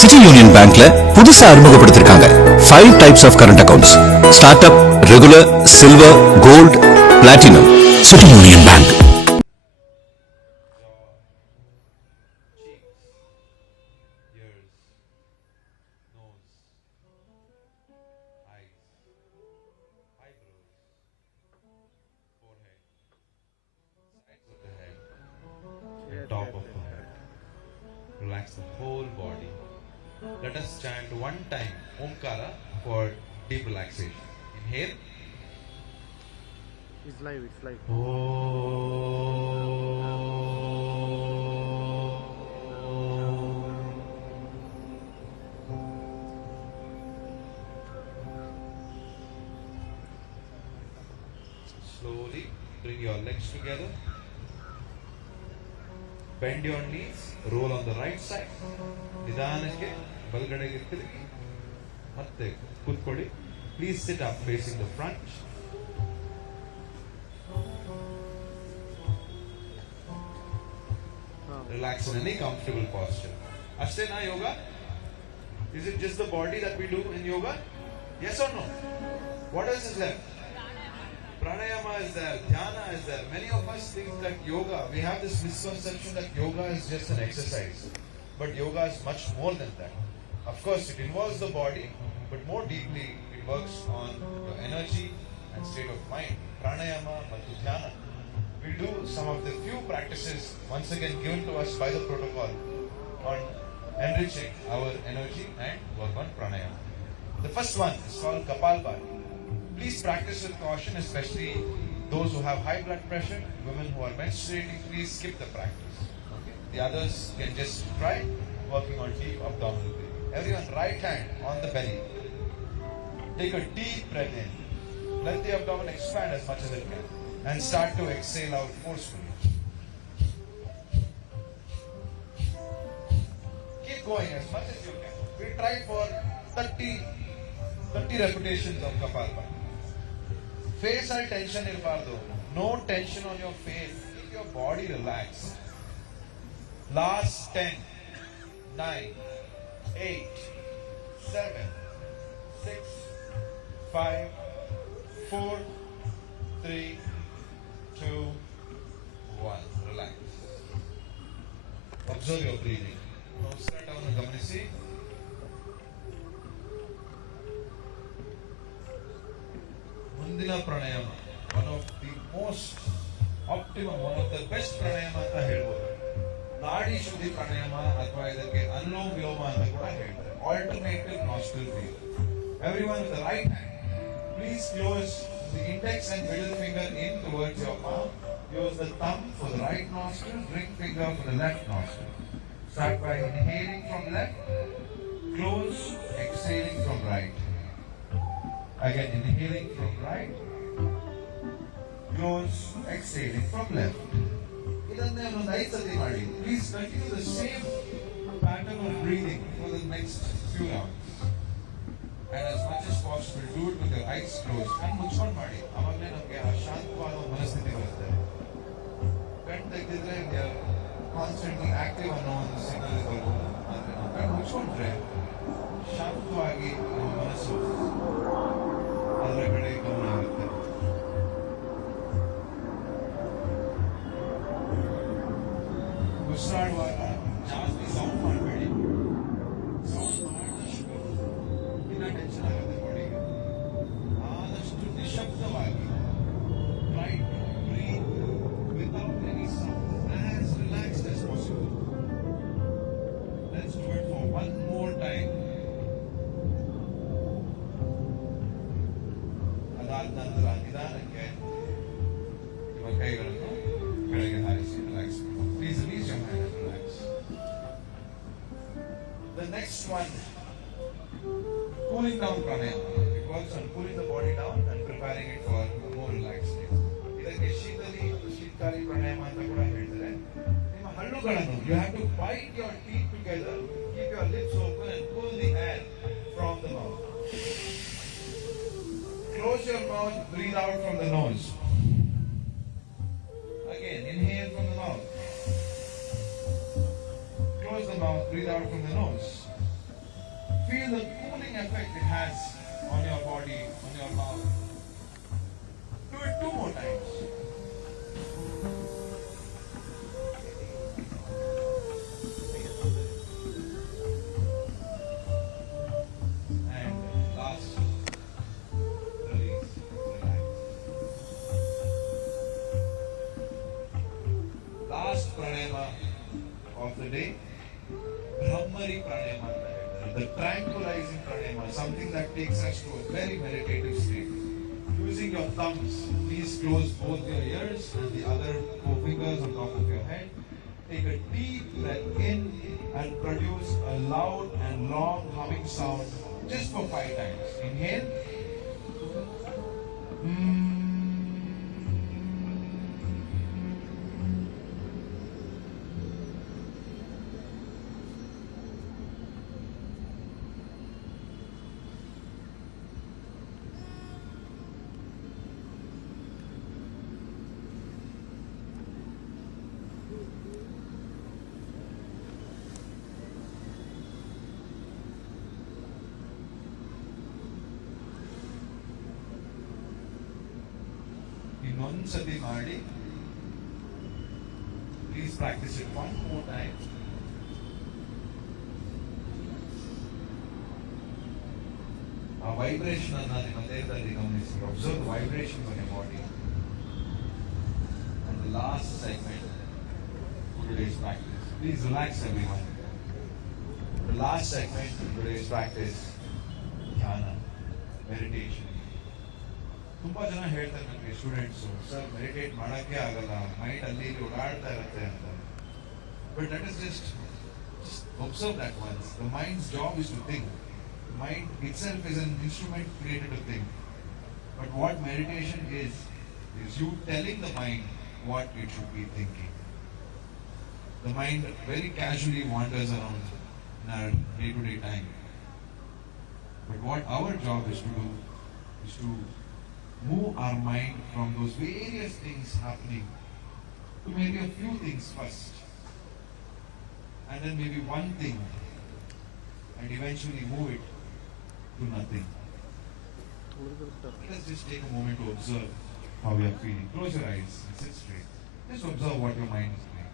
City union பேங்க்ல புதுசா அறிமுகப்படுத்திருக்காங்க 5 types of current accounts. Startup, regular, silver, gold, platinum. City Union Bank. Top of the head. Relax the whole body. Let us chant one time Omkara for deep relaxation. Inhale. It's live, it's live. Slowly bring your legs together. Bend your knees. Roll on the right side. ನಿಧಾನಕ್ಕೆ ಬಲಗಡೆಗೆ ತಿರುಗಿ ಮತ್ತೆ ಕೂತ್ಕೊಳ್ಳಿ. Please sit up facing the front. Relax in any comfortable posture. Ashtena yoga? Is it just the body that we do in yoga? Yes or no? What else is there? Pranayama is there, dhyana is there. Many of us think that yoga, we have this misconception that yoga is just an exercise. But yoga is much more than that. Of course, it involves the body, but more deeply, it works on your energy and state of mind. Pranayama, matu dhyana. We'll do some of the few practices, once again given to us by the protocol, on enriching our energy and work on pranayama. The first one is called Kapalbhati. Please practice with caution, especially those who have high blood pressure, women who are menstruating, please skip the practice. Okay? The others can just try working on deep abdominal breathing. Everyone, right hand on the belly. Take a deep breath in. Let the abdomen expand as much as it can. And start to exhale out forcefully. Keep going as much as you can. We'll try for 30 repetitions of Kapalbhati. Face and tension irbardo. No tension on your face. Keep your body relaxed. Last 10, 9, 8, 7, 6, 5, 4, 3, 2, 1. Relax. Observe your breathing. ಉಸಿರಾಟವನ್ನು ಗಮನಿಸಿ. ಮುಂದಿನ pranayama one of the most optimum, one of the best pranayama ಅಂತ ಹೇಳ್ಬೋದು. ನಾಡಿ ಶುದ್ಧಿ ಪ್ರಾಣಾಯಾಮ ಅಥವಾ ಇದಕ್ಕೆ ಅನುಲೋಮ ವಿಲೋಮ ಅಂತ ಕೂಡ ಹೇಳ್ತಾರೆ. Alternative nostril breath. Everyone with the right hand, please close the index and middle finger in towards your mouth. Use the thumb for the right nostril, ring finger for the left nostril. Start by inhaling from left, close, exhaling from right. Again, inhaling from right, close, exhaling from left. Idanne ಒಂದು 5 ಸತಿ ಮಾಡಿ. Please continue the same pattern of breathing for the next few rounds. And as much as possible, do it with your eyes closed. ಕಣ್ಣು ಮುಚ್ಕೊಂಡು ಮಾಡಿ. ಆವಾಗಲೇ ನಮಗೆ ಆ ಶಾಂತವಾದ ಮನಸ್ಥಿತಿ ಬರುತ್ತೆ. ಕಣ್ಣು ತೆಗೆದಿದ್ರೆ ಕಾನ್ಸ್ಟೆಂಟ್ಲಿ ಆಕ್ಟಿವ್ ಅನ್ನೋ ಒಂದು ಸಿಗ್ನಲ್ ಬರ್ಬೋದು. ಆದರೆ ನಾವು ಕಣ್ಣು ಮುಚ್ಕೊಂಡ್ರೆ ಶಾಂತವಾಗಿ ನಮ್ಮ ಮನಸ್ಸು ಅದರ ಕಡೆ ಗಮನ ಇರುತ್ತೆ. ಉಸಿರಾಡುವಾಗ ಜಾಸ್ತಿ ಸೌಂಡ್ ಮಾಡಬೇಡಿ. ಸೌಂಡ್ ಮಾಡಿದಷ್ಟು ಇನ್ನ ಟೆನ್ಷನ್ ಆಗುತ್ತೆ ಬಾಡಿಗೆ. ಆದಷ್ಟು ನಿಶಬ್ದವಾಗಿ try to breathe without any sound, as relaxed as possible. Let's do it for one more time. ಅದಾದ ನಂತರ ನಿಧಾನಕ್ಕೆ ನಿಮ್ಮ ಕೈಗಳನ್ನು ಕೆಳಗೆ ಹಾರಿಸಿ relax. Please release your hand and relax. The next one, cooling down pranayama. It works on cooling the body down and preparing it for a more relaxed state. ಇದಕ್ಕೆ ಶೀತಕಾರಿ ಪ್ರಾಣಾಯಾಮ ಅಂತ ಕೂಡ ಹೇಳ್ತಾರೆ. ನಿಮ್ಮ ಹಲ್ಲುಗಳನ್ನು, you have to bite your teeth together, keep your lips open and pull the air from the mouth. Close your mouth, breathe out from the nose. Again, inhale from the mouth. Close the mouth, breathe out from the nose. Feel the cooling effect it has on your body, on your mouth. Do it 2 more times. And last, release, relax. Last pranayama of the day, Brahmari pranayama. The tranquilizing pranayama, something that takes us to a very meditative state. Using your thumbs, please close both your ears and the other 4 fingers on top of your head. Take a deep breath in and produce a loud and long humming sound just for 5 times. Inhale. ಇನ್ನೊಂದ್ಸತಿ ಮಾಡಿ please practice it 1 more time. ಆ vibration ಅನ್ನ ನಿಮ್ಮ ದೇಹದಲ್ಲಿ ಗಮನಿಸಿ. Observe the vibration on your body. And the last segment of today's practice. Please relax everyone. The last segment of today's practice, dhyana, meditation. ತುಂಬಾ ಜನ ಹೇಳ್ತಾರೆ ನನಗೆ ಸ್ಟೂಡೆಂಟ್ಸ್, ಸರ್ ಮೆಡಿಟೇಟ್ ಮಾಡೋಕ್ಕೆ ಆಗಲ್ಲ, ಮೈಂಡ್ ಅಲ್ಲಿ ಇಲ್ಲಿ ಓಡಾಡ್ತಾ ಇರುತ್ತೆ ಅಂತ. But that is just observe that once. The mind's job is to think. The mind itself is an instrument created to think. But what meditation is you telling the mind what it should be thinking. The mind very casually wanders around in our day-to-day time. But what our job is to do is to move our mind from those various things happening to maybe a few things first, and then maybe one thing, and eventually move it to nothing. Let us just take a moment to observe how we are feeling. Close your eyes and sit straight. Just observe what your mind is doing.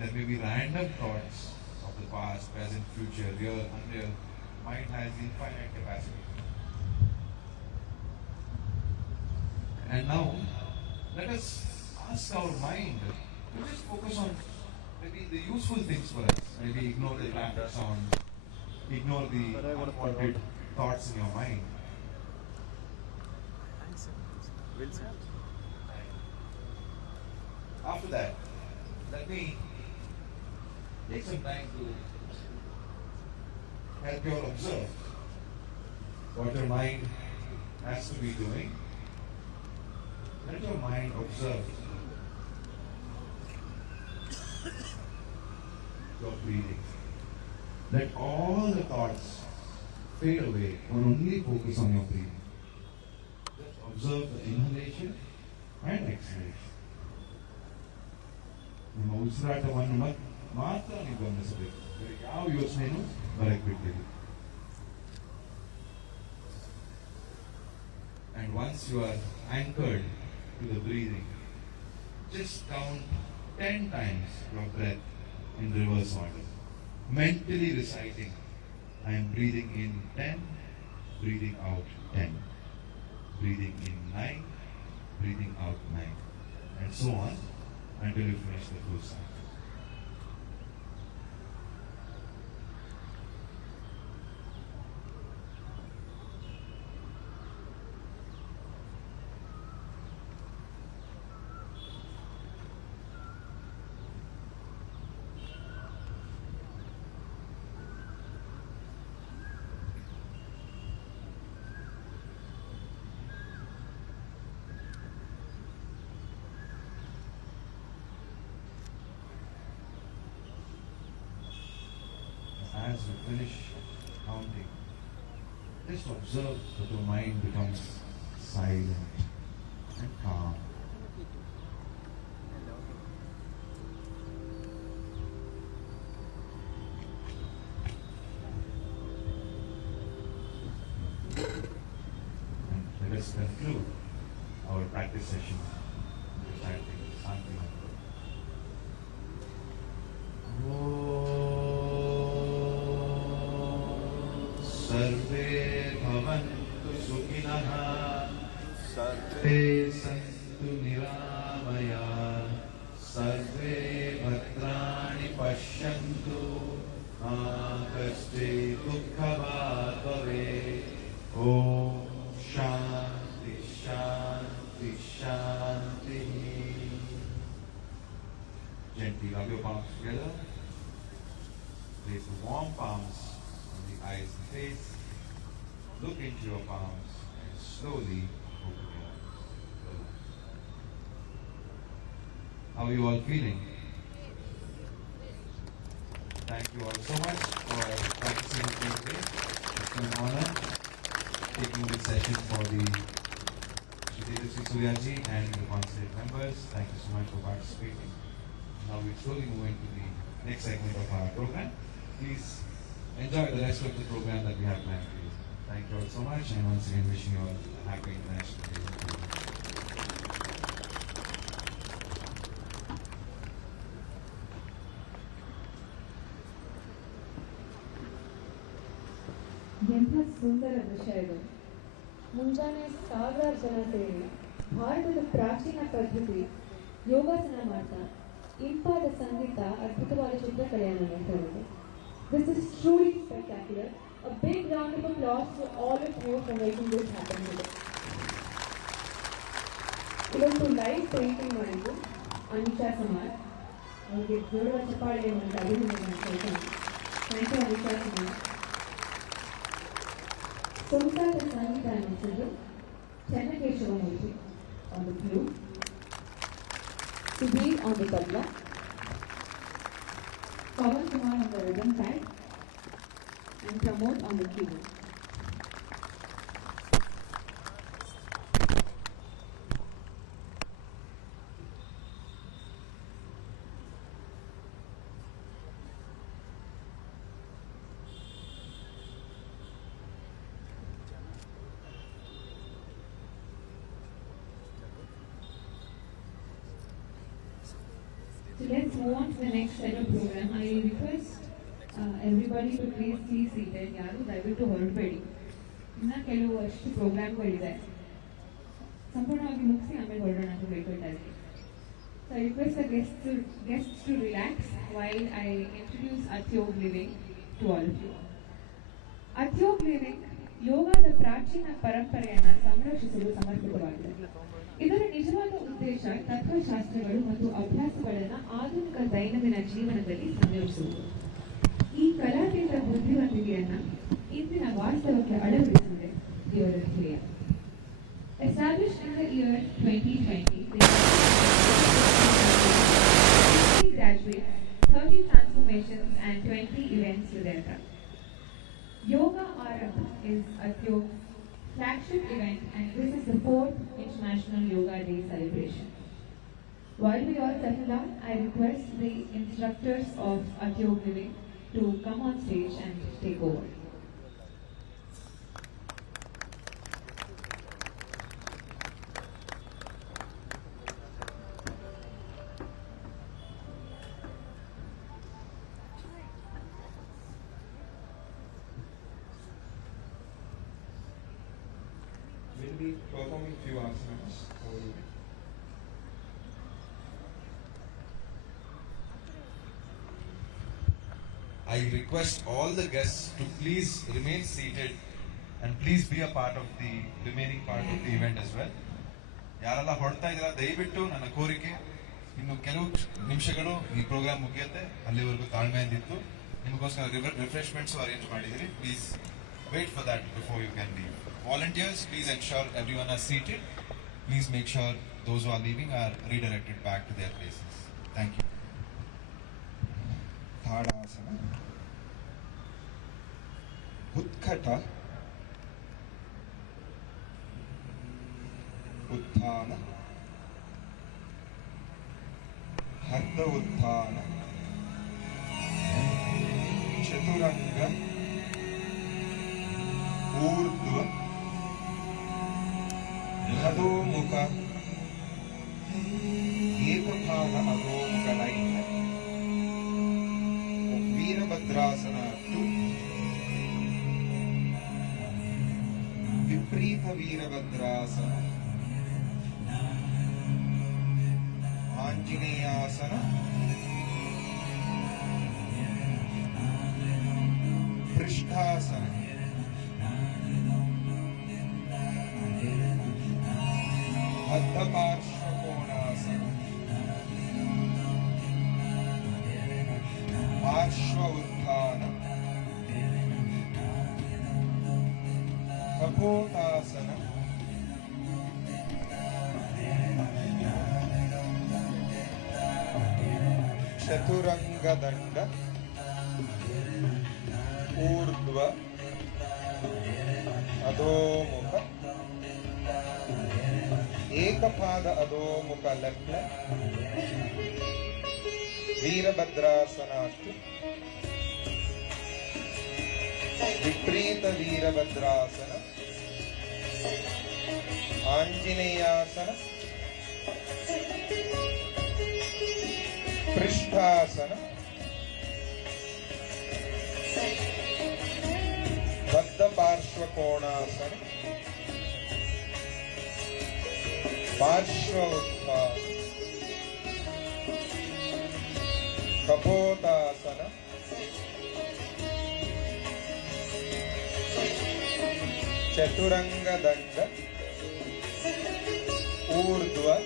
There may be random thoughts of the past, present, future, real, unreal. Mind has infinite capacity. And now, let us ask our mind to just focus on maybe the useful things for us. Maybe ignore the traffic sound, ignore the unwanted thoughts in your mind. After that, let me take some time to help you all observe what your mind has to be doing. Let your mind observe your breathing. Let all the thoughts fade away and only focus on your breathing. Just observe the inhalation and exhalation. ನಿಮ್ಮ ಉಸಿರಾಟವನ್ನು ಮಾತ್ರ ನೀವು ಗಮನಿಸಬೇಕು. ಯಾವ ಯೋಚನೆಯೂ ಬರಕ್ಕೆ ಬಿಟ್ಟಿಲ್ಲ. And once you are anchored to the breathing, just count 10 times your breath in reverse order. Mentally reciting, I am breathing in 10, breathing out 10. Breathing in 9, breathing out 9. And so on until you finish the full cycle. As you finish counting, just observe that your mind becomes silent and calm. this session. सर्वे भवन्तु सुखिनः सर्वे सन्तु निरामयाः सर्वे भद्राणि पश्यन्तु मा कश्चित् दुःखभाग् भवेत् ॐ शान्ति शान्ति शान्तिः. Gently rub your palms together. Place the warm palms on the eyes and face. Look into your palms and slowly open your eyes. How are you all feeling? Thank you all so much for practicing with me today. It's an honor taking this session for the Shri Tejasvi Suryaji and the concert members. Thank you so much for participating. Now we slowly move into the next segment of our program. Please enjoy the rest of the program that we have planned for you. Thank you all so much, and once again wishing you all a happy International Day. ಎಂಥ ಸುಂದರ ದೃಶ್ಯಗಳು. ಮುಂಜಾನೆ ಸಾವಿರಾರು ಜನ ಸೇರಿ ಭಾರತದ ಪ್ರಾಚೀನ ಪದ್ಧತಿ ಯೋಗಾಸನ ಮಾಡ್ತಾ ಇಂಪಾದ ಸಂಗೀತ ಅದ್ಭುತವಾದ ಚಿತ್ರಕಲೆಯನ್ನು ನೋಡ್ತಾ ಇರೋದು. This is truly spectacular. A big round of applause to all of you for making this happen today. ಇದೊಂದು ಲೈವ್ ಪೇಂಟಿಂಗ್ ಮಾಡಿದ್ದು ಅನಿಶಾ ಸಮಾರ್. ಅವ್ರಿಗೆ ಜೋಡುವ ಚಪ್ಪಾಳೆ ಅಂತ ಅಭಿನಂದನೆ ಮಾಡ್ತಾ. Thank you Anisha Samar. ಸೊಗಸಾದ ಸಂಗೀತ ಅನ್ನಿಸಿದ್ದು ಚೆನ್ನಕೇಶವಮೂರ್ತಿ on the flute, Subir on the tabla, Pawan Kumar on the rhythm pad, and Pramod on the keyboard. So let's move on to the next set of program. I request everybody to please be seated. ಯಾರು ದಯವಿಟ್ಟು ಹೊರಡಬೇಡಿ. ಇನ್ನು ಕೆಲವು ಅಷ್ಟು ಪ್ರೋಗ್ರಾಮ್ಗಳಿದೆ, ಸಂಪೂರ್ಣವಾಗಿ ಮುಗಿಸಿ ಆಮೇಲೆ ಹೊರಡೋಣ ಅಂತ ಹೇಳ್ಕೊಳ್ತಾ ಇದ್ದೀನಿ. So I request the guests to relax while I introduce Atyog Living to all of you. Atyog Living ಯೋಗದ ಪ್ರಾಚೀನ ಪರಂಪರೆಯನ್ನು ಸಂರಕ್ಷಿಸಲು ಸಮರ್ಪಿತವಾಗಿದೆ. ಇದರ ನಿಜವಾದ ಉದ್ದೇಶ ತತ್ವಶಾಸ್ತ್ರಗಳು ಮತ್ತು ಅಭ್ಯಾಸಗಳನ್ನು ಆಧುನಿಕ ದೈನಂದಿನ ಜೀವನದಲ್ಲಿ ಸಂಯೋಜಿಸುವುದು. ಈ ಕಲಾತೀತ ಬುದ್ಧಿವಂತಿಕೆಯನ್ನು ಇಂದಿನ ವಾಸ್ತವಕ್ಕೆ ಅಳವಡಿಸುವುದೇ ಇವರ ಧ್ಯೇಯ. Established in the year 2020, they graduates, 30 transformations and 20 events to their craft. Yoga Arambh is Atyog's flagship event, and this is the 4th International Yoga Day celebration. While we all settle down, I request the instructors of Atyog Living to come on stage and take over. We'll be performing few asanas for you. I request all the guests to please remain seated and please be a part of the remaining part of the event as well. ಯಾರೆಲ್ಲ ಹೊರಡ್ತಾ ಇದ್ದೀರಾ ದಯವಿಟ್ಟು ನನ್ನ ಕೋರಿಕೆ, ಇನ್ನು ಕೆಲವು ನಿಮಿಷಗಳು ಈ ಪ್ರೋಗ್ರಾಮ್ ಮುಗಿಯುತ್ತೆ, ಅಲ್ಲಿವರೆಗೂ ತಾಳ್ಮೆಯಿಂದಿದ್ದು ನಿಮಗೋಸ್ಕರ ರಿಫ್ರೆಶ್ಮೆಂಟ್ಸ್ ಅರೇಂಜ್ ಮಾಡಿದ್ದೀರಿ. Please wait for that before you can leave. Volunteers, please ensure everyone is seated. Please make sure those who are leaving are redirected back to their places. Thank you. Tadasana. Utkata. Utthana. Ardha Utthana. Chaturanga. ऊर्ध्व अधोमुख Virabhadrasana to Viprita Virabhadrasana, Anjaneyasana, Prishthasana, Adha Parshvakonasana, Parshva Utthana, Kapotasana, Chaturanga Danda, Urdhva, Adhomukha, Ekapada Adhomukha left leg, Virabhadrasana to Viprita Virabhadrasana, Anjaneyasana, Prishthasana, Baddha Parshvakonasana, Parshva Utthana, Kapotasana, Chaturanga Danda, Urdhva,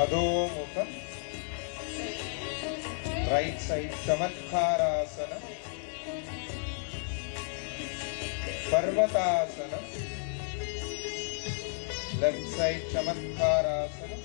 Adhomukha, right side Chamatkarasana, Parvatasana, left side Chamatkarasana,